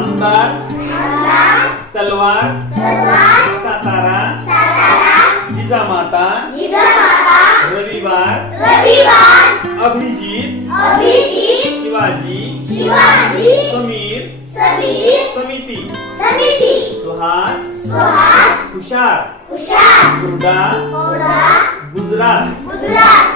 आमदार तलवार सातारा जिजामाता रविवार अभिजित शिवाजी समीर समिती सुहास हुशार हुरडा गुजरात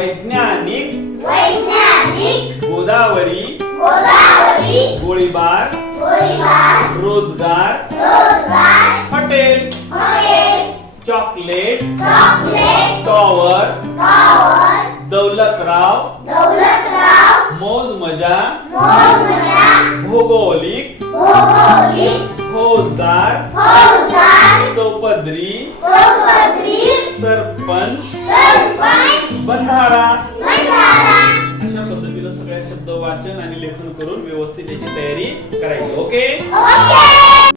वैज्ञानिक वैज्ञानिक गोदावरी गोदावरी गोळीबार गोळीबार रोजगार रोजगार hotel hotel chocolate chocolate tower tower Daulatrao Daulatrao मौज मजा मोहमजा भौगोलिक भौगोलिक फौजदार फौजदार चौपदरी चौपदरी सरपंच सरपंच बंधारा. बंधारा. अशा पद्धतीनं सगळ्या शब्द वाचन आणि लेखन करून व्यवस्थित याची तयारी करायची. ओके? ओके.